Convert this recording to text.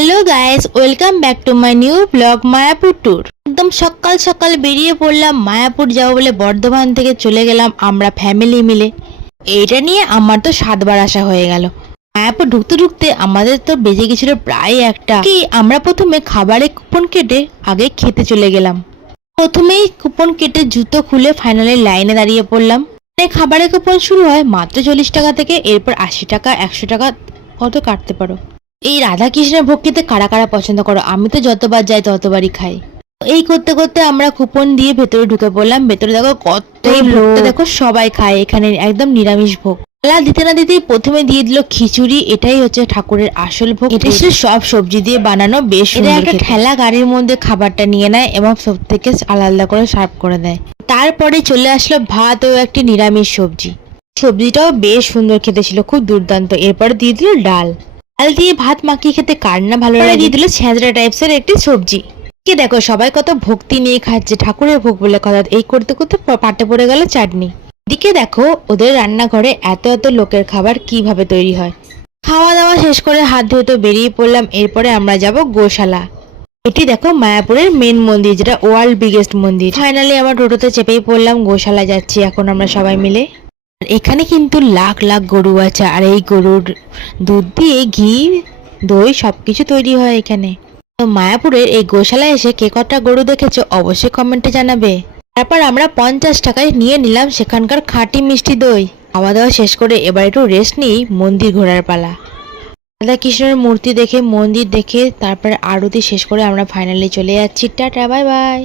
Hello guys, welcome back to my new blog Mayapur tour. একদম সকাল সকাল বেরিয়ে পড়লাম মায়াপুর যাবো বলে। বর্ধমান থেকে চলে গেলাম আমরা ফ্যামিলি মিলে। এইটা নিয়ে আমার তো 7বার আসা হয়ে গেল। মায়াপুর ঢুকতে ঢুকতে আমাদের তো বেজে গেছিল প্রায় একটা। কি আমরা প্রথমে খাবারের কুপন কেটে আগে খেতে চলে গেলাম। প্রথমেই কুপন কেটে জুতো খুলে ফাইনালি লাইনে দাঁড়িয়ে পড়লাম। খাবারের কুপন শুরু হয় মাত্র 40 টাকা থেকে, এরপর 80 টাকা 100 টাকা কত কাটতে পারো। এই রাধাকৃষ্ণের ভোগ খেতে কারা কারা পছন্দ করো? আমি তো যতবার যাই ততবারই খাই। এই করতে করতে আমরা কুপন দিয়ে ভেতরে ঢুকে পড়লাম। ভেতরে দেখো কত লোক, দেখো সবাই খায় এখানে, একদম নিরামিষ ভোগ। পালা দিতে না দিতেই প্রথমে দিয়ে দিল খিচুড়ি। এটাই হচ্ছে ঠাকুরের আসল ভোগ। এটা ছিল সব সবজি দিয়ে বানানো, বেশ সুন্দর। একটা ঠেলা গাড়ির মধ্যে খাবারটা নিয়ে নেয় এবং সব থেকে আলাদা করে সার্ভ করে দেয়। তারপরে চলে আসলো ভাত ও একটি নিরামিষ সবজি। সবজিটাও বেশ সুন্দর খেতে ছিল, খুব দুর্দান্ত। এরপরে দিয়ে দিল ডাল দিয়ে ভাত মাখিয়ে খেতে কার না ভালো লাগে। দিয়ে দিল ছ্যাঁচড়া টাইপসের একটি সবজি। কে দেখো সবাই কত ভক্তি নিয়ে খাচ্ছে, ঠাকুরের ভোগ বলে কথা। এই করতে করতে পাটে পড়ে গেল চাটনি। দিকে দেখো ওদের রান্নাঘরে এত এত লোকের খাবার কিভাবে তৈরি হয়। খাওয়া দাওয়া শেষ করে হাত ধুয়ে তো বেরিয়ে পড়লাম। এরপরে আমরা যাব গোশালা। এটি দেখো মায়াপুরের মেন মন্দির, যেটা ওয়ার্ল্ড বিগেস্ট মন্দির। ফাইনালি আমার টোটোতে চেপেই পড়লাম, গোশালা যাচ্ছি এখন আমরা সবাই মিলে। এখানে কিন্তু লাখ লাখ গরু আছে, আর এই গরুর দুধ দিয়ে ঘি দই সবকিছু তৈরি হয় এখানে। তো মায়াপুরের এই গোশালায় এসে কে কটা গরু দেখেছো অবশ্যই কমেন্টে জানাবে। তারপর আমরা 50 টাকায় নিয়ে নিলাম সেখানকার খাঁটি মিষ্টি দই। খাওয়া দাওয়া শেষ করে এবার একটু রেস্ট নিই, মন্দির ঘোরার পালা। রাধাকৃষ্ণের মূর্তি দেখে, মন্দির দেখে, তারপরে আরতি শেষ করে আমরা ফাইনালি চলে যাচ্ছি। Tata, bye bye.